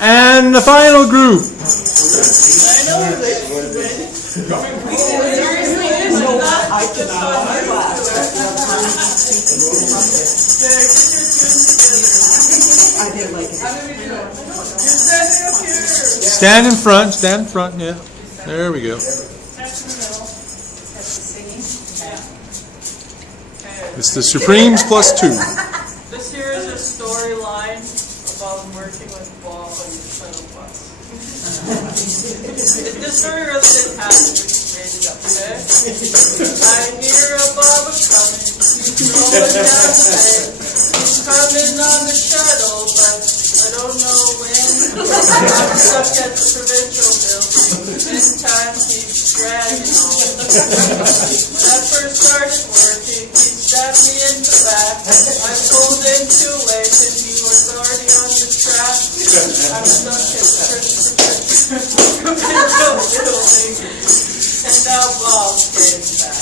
And the final group. Stand in front, yeah. There we go. It's the Supremes +2. This here is a storyline about working with Bob on the shuttle bus. This story really didn't happen, we just made it up, okay? I hear a Bob coming, he's rolling down the bay. He's coming on the shuttle, but I don't know when. I'm stuck at the provincial building. This time he's dragging on. When I first started working, he stabbed me in the back. I pulled in too late and he was already on the track. I'm stuck at the provincial building. And now Bob came back.